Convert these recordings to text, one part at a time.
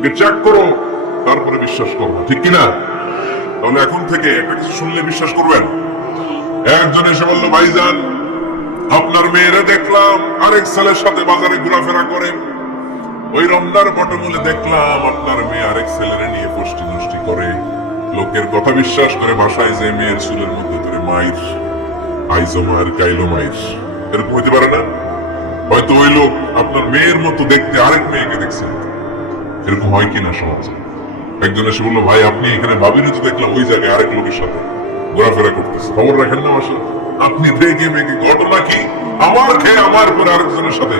আগে চেক করো, তারপরে বিশ্বাস করো, ঠিক কিনা? তাহলে এখন থেকে একটা কিছু শুনলে বিশ্বাস করবেন। একজন এসে বললো, ভাইজান আপনার মেয়েরা দেখলাম আরেক ছেলের সাথে বাজারে ঘোরাফেরা করে, ওই রমনার বটমূলে দেখলাম আপনার মেয়ে আরেক ছেলেরে নিয়ে ফষ্টি নষ্টি করে, লোকের কথা বিশ্বাস করে বাসায় যে মেয়ের চুলের মধ্যে ধরে মাইর, আইজো মায়ের কাইলো মাইর, এরকম হইতে পারে না? হয়তো ওই লোক আপনার মেয়ের মতো দেখতে আরেক মেয়েকে দেখছেন, এরকম হয় কিনা সমাজে? একজন এসে বললো, ভাই আপনি এখানে ভাবিনি তো দেখলাম ওই জায়গায় আরেক লোকের সাথে ঘোরাফেরা করতেছে, খবর রাখেন না আসলে? আপনি দেখে মেয়েকে, ঘটনা কি আমার খেয়ে আমার পরে আরেকজনের সাথে,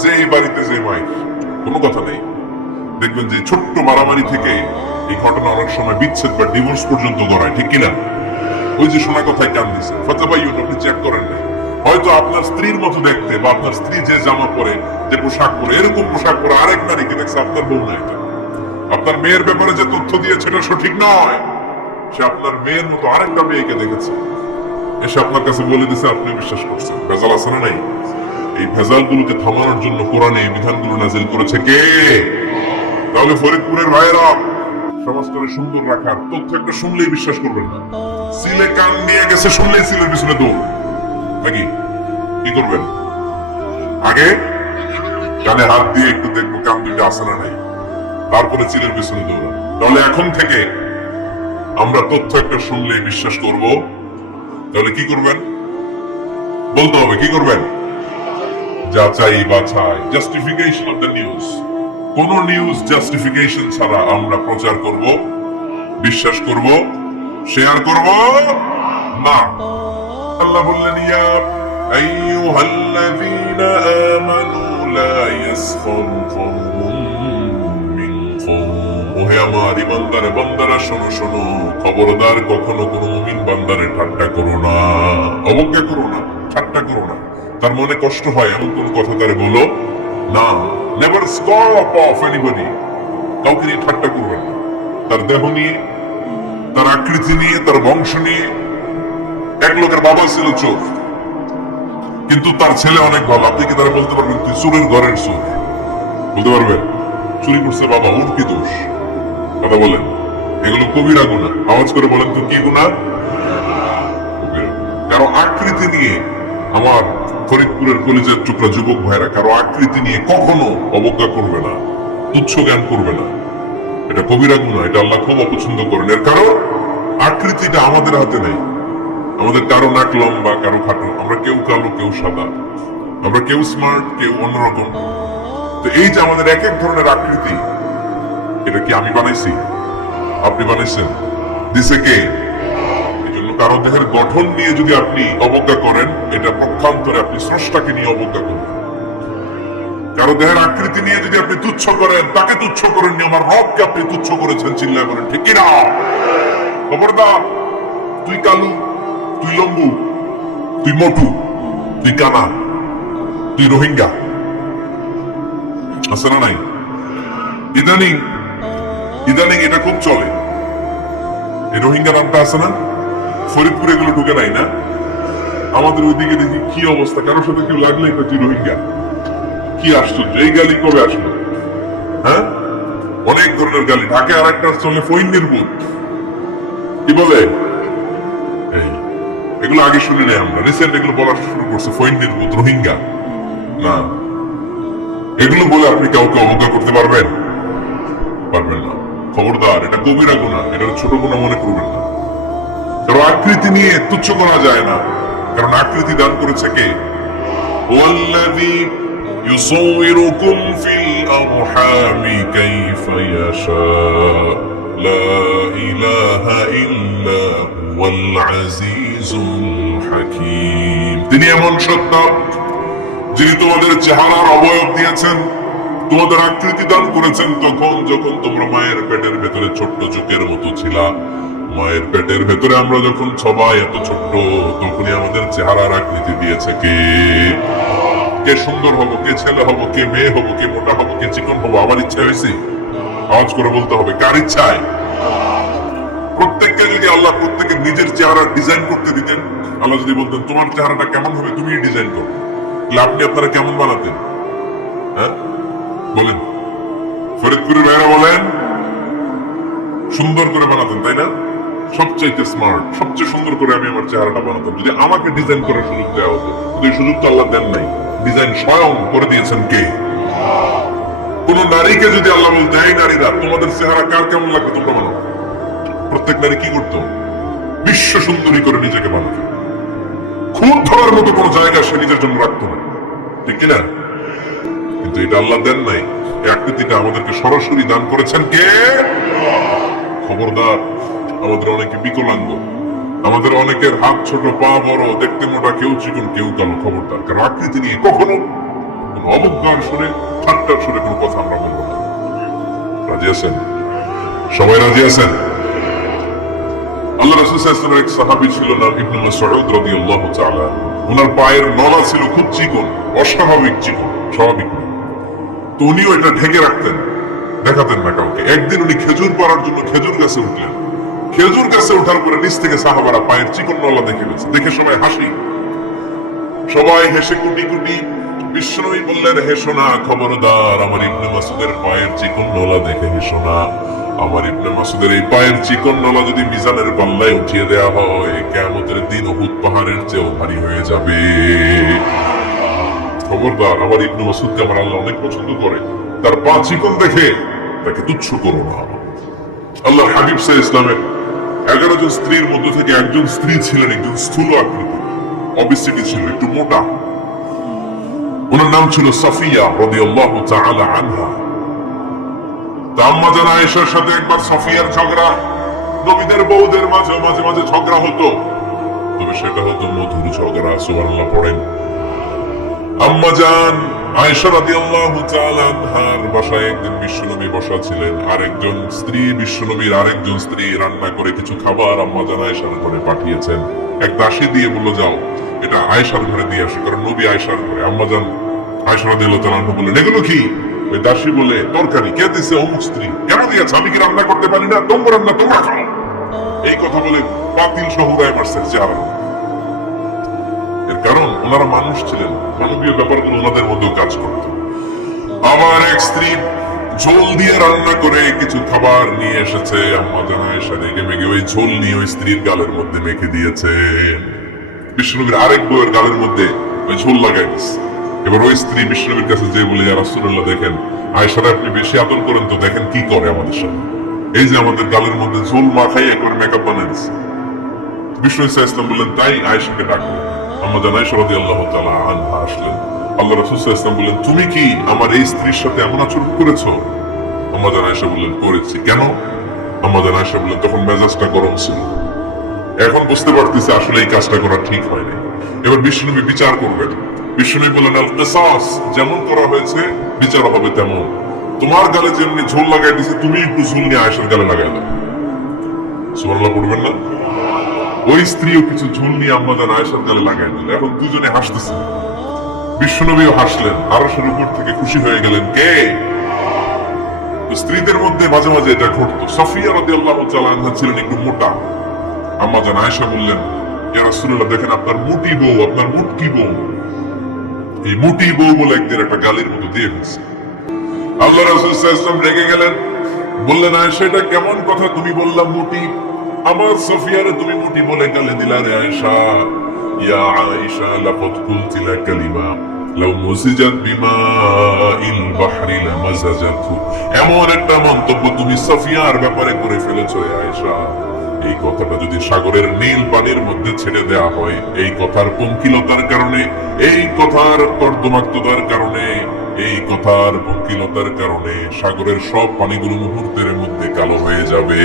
যে এই বাড়িতে যে মাইর, কোনো কথা নেই। দেখবেন যে ছোট্ট মারামারি থেকে এই ঘটনা অনেক সময় বিচ্ছেদ বা ডিভোর্স পর্যন্ত গড়ায়, ঠিক কিনা? ওই যে শোনা কথায় কান দিছে, ফাতাবাইয়ুন, আপনি চেক করেন না। হয়তো আপনার স্ত্রীর মতো দেখতে বা আপনার স্ত্রী যে জামা পরে, যে পোশাক পরে, এরকম পোশাক পরে আরেক নারীকে দেখছে, আপনার বউ না এটা। আপনার মেয়ের ব্যাপারে যে তথ্য দিয়েছে এটা সঠিক নয়, সে আপনার মেয়ের মতো আরেকটা মেয়েকে দেখেছে, এসে আপনার কাছে বলে দিছে, আপনি বিশ্বাস করছেন। ভেজাল আছে না নাই? এই ভেজাল গুলোকে থামানোর জন্য কোরআনে এই বিধানগুলো নাজিল করেছে কে? তাহলে ফরিদপুরের ভাইয়েরা, সমাজটাকে সুন্দর রাখার তথ্য একটা শুনলেই বিশ্বাস করবেন না। সিলে কান নিয়ে গেছে শুনলেই সিলের পিছনে দৌড়, নাকি? কি করবেন? আগে কানে হাত দিয়ে একটু দেখবো কান দুইটা আছে না নাই, তারপরে চিলের পিছনে দৌড়ান। তাহলে এখন থেকে আমরা তথ্য একটা শুনলেই বিশ্বাস করব। তাহলে কি করবেন? বলতে হবে কি করবেন? যাচাই বাছাই, জাস্টিফিকেশন অফ দ্য নিউজ। কোন নিউজ জাস্টিফিকেশন ছাড়া আমরা প্রচার করব, বিশ্বাস করব, শেয়ার করব না। আল্লাহ বললেন, ইয়া আইয়ুহাল্লাযীনা আমানু লা ইয়াসখার কওমুম মিন কওম। ওহে আমার ঈমানদার বান্দারা, শোনো শোনো, খবরদার কখনো কোনো মুমিন বান্দারে ঠাট্টা করো না, অবজ্ঞা করো না, ঠাট্টা করো না। তার মনে কষ্ট হয় এমন কোন কথা তারে বলো না। Never scoff of anybody. কাউকে নিয়ে ঠাট্টা করবেন না, তার দেহ নিয়ে, তার আকৃতি নিয়ে, তার বংশ নিয়ে। এক লোকের বাবা ছিল চোর, কিন্তু তার ছেলে অনেক ভালো। আপনি কি তারা বলতে পারবেন তুই চোরের ঘরের চোর? বলতে পারবেন? চুরি করছে বাবা, ওর কি দোষ? কথা বলেন। এগুলো কবিরা গুনাহ। আওয়াজ করে বলেন তো কি গুনাহ? কারো আকৃতি নিয়ে, আমার ফরিদপুরের কলেজের টুকরা যুবক ভাইরা, কারো আকৃতি নিয়ে কখনো অবজ্ঞা করবে না, তুচ্ছ জ্ঞান করবে না। এটা কবিরা গুনাহ, এটা আল্লাহ খুব অপছন্দ করেন। এর কারণ আকৃতিটা আমাদের হাতে নেই। আমাদের কারো নাক লম্বা, কারো খাটো, আমরা কেউ কালো, কেউ সাদা, আমরা কেউ স্মার্ট, কেউ অন্যরকম। তো এই যে আমাদের এক এক ধরনের আকৃতি, এটা কি আমি বানাইছি? আপনি বানাইছেন? দিছে কে? এই জন্য কারো দেহের গঠন নিয়ে যদি আপনি অবজ্ঞা করেন, এটা পক্ষান্তরে আপনি স্রষ্টাকে নিয়ে অবজ্ঞা করবেন। কারো দেহের আকৃতি নিয়ে যদি আপনি তুচ্ছ করেন, তাকে তুচ্ছ করেননি, আমার রবকে আপনি তুচ্ছ করেছেন। চিল্লায় বলেন ঠিক কিনা? খবরদার, তুই কালু, তুই লম্বু, তুই মোটু, তুই কানা, তুই রোহিঙ্গা, আছে না নাই? ইদানিং ইদানিং এটা খুব চলে। এই রোহিঙ্গা নামটা আছে না? ফরিদপুরে এগুলো ঢুকে নাই না? আমাদের ওইদিকে দেখি কি অবস্থা, কারোর সাথে কেউ লাগলে তুই রোহিঙ্গা। কি আশ্চর্য, এই গালি কবে আসলো? হ্যাঁ, অনেক ধরনের গালি। ঢাকে আর একটা চলে ফইন্নির ভূত, কি বলে? এগুলো আগে শুনি নাই আমরা, রিসেন্ট এগুলো বলা শুরু করছে। ফইন্নির ভূত, রোহিঙ্গা না, এগুলো বলে আপনি কাউকে অবজ্ঞা করতে পারবেন? পারবেন না। খবরদার, এটা কবিরা গুনাহ, এটা ছোট গুনাহ মনে করবেন না। কারণ আকৃতি নিয়ে তুচ্ছ করা যায় না, কারণ আকৃতি দান করেছে কে? ওয়াল্লাযী ইউসাউইরুকুম ফিল আরহামি কাইফা ইয়াশা, লা ইলাহা ইল্লা হুয়াল আজিজুল হাকীম। তিনি এমন সত্তা, যিনি তোমাদের চেহারার অবয়ব দিয়েছেন, তোমাদের আকৃতি দান করেছেন তখন যখন তোমরা মায়ের পেটের ভেতরে ছোট্ট চোখের মতো ছিলা। মায়ের পেটের ভেতরে আমরা যখন সবাই এত ছোট্ট, তখনই আমাদের চেহারার আকৃতি দিয়েছে কে? কে সুন্দর হবো, কে ছেলে হবো, কে মেয়ে হবো, কে মোটা হবো, কে চিকন হবো, আমার ইচ্ছা হয়েছে? আওয়াজ করে বলতে হবে, কার ইচ্ছায়? প্রত্যেককে যদি আল্লাহ প্রত্যেকের নিজের চেহারা ডিজাইন করতে দিতেন, আল্লাহ যদি বলতেন তোমার চেহারাটা কেমন হবে তুমি ডিজাইন করো, তাহলে আপনি আপনারা কেমন বানাতেন? হ্যাঁ বলেন। ফরিদপুরের ভাইরা বলেন সুন্দর করে বানাতেন, তাই না? সবচাইতে স্মার্ট, সবচেয়ে সুন্দর করে আমি আমার চেহারাটা বানাতাম। যদি আমাকে ডিজাইন করার সুযোগ দেওয়া হতো, কিন্তু এই সুযোগ তো আল্লাহ দেন নাই। ডিজাইন স্বয়ং করে দিয়েছেন কে? কোন নারীকে যদি আল্লাহ বলতে, এই নারীরা তোমাদের চেহারা কার কেমন লাগবে তোমরা বানাও, প্রত্যেক নারী কি করতো? বিশ্ব সুন্দরী করে নিজেকে বানাতো। খুব ধরার মতো কোন জায়গা সে নিজের জন্য রাখতো না, ঠিক কিনা? কিন্তু এটা আল্লাহ দেন নাই। এই আকৃতিটা আমাদেরকে সরাসরি দান করেছেন কে? খবরদার, আমাদের অনেকে বিকলাঙ্গ, আমাদের অনেকের হাত ছোট, পা বড়, দেখতে মোটা, কেউ চিকন কেউ কালো। খবরদার, কারণ আকৃতি নিয়ে কখনো কোন অবজ্ঞার সুরে, ঠাট্টার সুরে কোনো কথা আমরা বলবো না। রাজি আছেন? সবাই রাজি আছেন? আল্লাহ রাসূল সাল্লাল্লাহু আলাইহি ওয়াসাল্লামের এক সাহাবী ছিল নাম ইবনে মাসউদ রাদিয়াল্লাহু তাআলা। ওনার পায়ের নলা ছিল খুব চিকন, অস্বাভাবিক চিকন, স্বাভাবিক না। তো উনিও এটা ঢেকে রাখতেন, দেখাতেন না কাউকে। একদিন উনি খেজুর পাড়ার জন্য খেজুর গাছে উঠলেন। খেজুর গাছে ওঠার পরে নিচ থেকে সাহাবারা পায়ের চিকন নলা দেখে ফেলছে। দেখে সবাই হাসি, সবাই হেসে কুটি কুটি। বিশ্বনবী বললেন, হেসো না, খবরদার, আমার ইবনে মাসউদের পায়ের চিকন নলা দেখে হেসো না। আমার ইবনে মাসউদের এই পায়ের চিকন নলা যদি মিজানের পাল্লায় উঠিয়ে দেয়া হয়, কিয়ামতের দিন উহুদ পাহাড়ের চেয়েও ভারী হয়ে যাবে। খবরদার, আমার ইবনে মাসউদকে আমার আল্লাহ অনেক পছন্দ করে। তার পা চিকন দেখে তাকে তুচ্ছ করো না। আল্লাহ হাবিব সাল্লাল্লাহু আলাইহি ওয়াসাল্লামের 11 জন স্ত্রীর মধ্যে থেকে একজন স্ত্রী ছিলেন একজন স্থূল আকৃতি, অবিসিটি ছিল, একটু মোটা। ওনার নাম ছিল সাফিয়া রাদিয়াল্লাহু তাআলা আনহা। আম্মা জান আয়েশার সাথে একবার সাফিয়ার ঝগড়া। নবীদের বউদের মাঝে মাঝে মাঝে ঝগড়া হতো, তবে সেটা হতো মধুর ঝগড়া। সুবহানাল্লাহ পড়েন। আম্মা জান আয়েশা রাদিয়াল্লাহু তাআলা আনহার বাসায় একদিন বিশ্বনবী বসা ছিলেন। আরেকজন স্ত্রী, বিশ্বনবীর আরেকজন স্ত্রী রান্না করে কিছু খাবার আম্মা জান আয়েশার ঘরে পাঠিয়েছেন। এক দাসী দিয়ে বলল, যাও এটা আয়েশার ঘরে দিয়ে আসো, কারণ নবী আয়েশার ঘরে। আম্মা জান আয়েশা রাদিয়াল্লাহু তাআলা আনহা বললেন, এগুলো কি? ওই দাসী বলে, তরকারি। কে দিছে? অমুক স্ত্রী। কেন দিয়েছে? আমি কি রান্না করতে পারি না? তোমরা রান্না তোমরা খাও। এই কথা বলে পাতিল সহ উড়ায় মারছে চেহারা। এর কারণ ওনারা মানুষ ছিলেন, মানবীয় ব্যাপারগুলো ওনাদের মধ্যেও কাজ করত। আমার এক স্ত্রী ঝোল দিয়ে রান্না করে কিছু খাবার নিয়ে এসেছে। আম্মা জান আয়েশা রেগে মেগে ওই ঝোল নিয়ে ওই স্ত্রীর গালের মধ্যে মেখে দিয়েছে। বিশ্বনবীর আরেক বউয়ের গালের মধ্যে ওই ঝোল লাগাই দিচ্ছে। এবার ওই স্ত্রী বিশ্বনবীর কাছে যে বলে, ইয়া রাসূলুল্লাহ, দেখেন আয়েশারে আপনি বেশি আদর করেন তো, দেখেন কি করে আমাদের সাথে। এই যে আমাদের গালের মধ্যে ঝোল মাখাই একবার মেকআপ বানিয়ে দিচ্ছে। বিশ্বনবী সাল্লাল্লাহু আলাইহি ওয়াসাল্লাম বললেন, তাই আয়েশাকে ডাকো। আম্মা জান আয়েশা রাদিয়াল্লাহু তাআলা আনহা আসলেন। আল্লাহ রাসূল সাল্লাল্লাহু আলাইহি ওয়াসাল্লাম বললেন, তুমি কি আমার এই স্ত্রীর সাথে এমন আচরণ করেছো? আম্মা জান আয়েশা বললেন, করেছি। কেন? আম্মা জান আয়েশা বললেন, তখন মেজাজটা গরম ছিল, এখন বুঝতে পারতেছি আসলে এই কাজটা করা ঠিক হয় না। এবার বিশ্বনবী বিচার করবেন। বিশ্বনবী বললেন, আল কিসাস, যেমন করা হয়েছে বিচার হবে তেমন। তোমার গালে যেমনি ঝোল লাগাই দিয়েছে, তুমি একটু ঝোল নিয়ে আয়েশার গালে লাগাই দাও। সুবহানাল্লাহ পড়বেন না? ওই স্ত্রীও কিছু ঝোল নিয়ে আম্মা জান আয়েশার গালে লাগাই দিল। এখন দুজনে হাসতেছে, বিশ্বনবীও হাসলেন, আরশের উপর থেকে খুশি হয়ে গেলেন। কে? স্ত্রীদের মধ্যে মাঝে মাঝে এটা ঘটতো। সাফিয়া রাদিয়াল্লাহু তাআলা আনহা ছিলেন একটু মোটা। আম্মা জান আয়েশা বললেন, ইয়া রাসূলুল্লাহ, দেখেন আপনার মুটি বউ, আপনার মুটকি বউ, এই মুটি বউ বলে একদিন একটা গালির মতো দিয়ে ফেলছে। আল্লাহ রাসূল সাল্লাল্লাহু আলাইহি ওয়াসাল্লাম রেগে গেলেন, বললেন, আয়েশা এটা কেমন কথা? তুমি বললাম মুটি, আমার সাফিয়ারে তুমি মুটি বলে গালি দিলা রে আয়েশা। ইয়া আয়েশা, লাকাদ কুলতি লা কালিমা লাউ মুসিজাত বিমাইল বাহরি লামাযাজাতু। এমন একটা মন্তব্য তুমি সাফিয়ার ব্যাপারে করে ফেলেছো রে আয়েশা, এই কথাটা যদি সাগরের নীল পানির মধ্যে ছেড়ে দেয়া হয়, এই কথার পঙ্কিলতার কারণে, এই কথার কর্দমাক্ততার কারণে, এই কথার পঙ্কিলতার কারণে সাগরের সব পানিগুলো মুহূর্তের মধ্যে কালো হয়ে যাবে।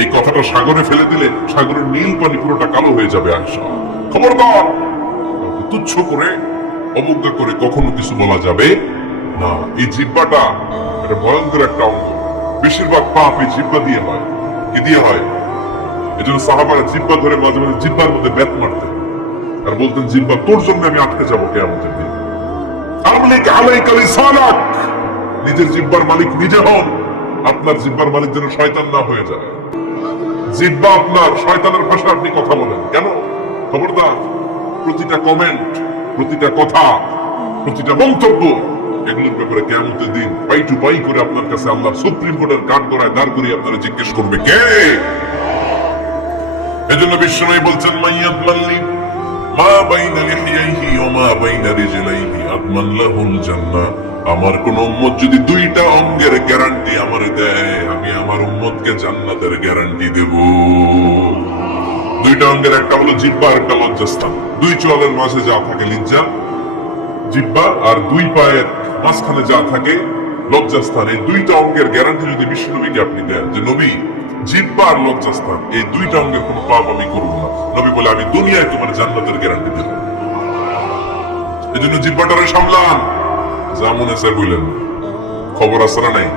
এই কথাটা সাগরে ফেলে দিলে সাগরের নীল পানি পুরোটা কালো হয়ে যাবে। আয়েশা, খবরদার, তুচ্ছ করে অবজ্ঞা করে কখনো কিছু বলা যাবে না। এই জিহ্বাটা এটা ভয়ঙ্কর একটা অঙ্গ। বেশিরভাগ পাপ এই জিহ্বা দিয়ে হয়। কি দিয়ে হয়? এজন্য সাহাবারা জিহ্বা ধরে মাঝে মাঝে জিহ্বার মধ্যে ব্যাত মারতেন আর বলতেন, জিহ্বা তোর জন্য আমি আটকে যাবো কিয়ামতের দিন। আমলিক আলাইকা লিসানাক, নিজের জিহ্বার মালিক নিজে হন। আপনার জিহ্বার মালিক যেন শয়তান না হয়ে যায়। জিহ্বা আপনার, শয়তানের ভাষা আপনি কথা বলেন কেন? খবরদার, প্রতিটা কমেন্ট, প্রতিটা কথা, প্রতিটা মন্তব্য এগুলোর ব্যাপারে কিয়ামতের দিন পাই টু পাই করে আপনার কাছে আল্লাহ সুপ্রিম কোর্টের কাঠ গড়ায় দাঁড় করিয়ে আপনারা জিজ্ঞেস করবে কে। এজন্য বিশ্বনবী বলছেন মাইয়াত মাল্লি মা বাইনা লিহিয়াইহি ওয়া মা বাইনা রিজলাইহি আদমান লাহুল জান্নাহ। আমার কোন উম্মত যদি দুইটা অঙ্গের গ্যারান্টি আমারে দেয়, আমি আমার উম্মতকে জান্নাতের গ্যারান্টি দেব। দুইটা অঙ্গের একটা হলো জিহ্বা আর একটা লজ্জাস্থান। দুই চোয়ালের মাঝে যা থাকে লিজ্জা জিহ্বা, আর দুই পায়ের মাঝখানে যা থাকে লজ্জাস্থান। এই দুইটা অঙ্গের গ্যারান্টি যদি বিশ্বনবীকে আপনি দেন যে নবী জিহ্বা আর লজ্জাস্থান এই দুইটা অঙ্গের কোনো পাপ আমি করব না, নবী বলে আমি দুনিয়ায় তোমার জান্নাতের গ্যারান্টি দেব। এই জন্য জিহ্বাটারে সামলান, যা মনে চায় বললেন, খবর আছে না নাই?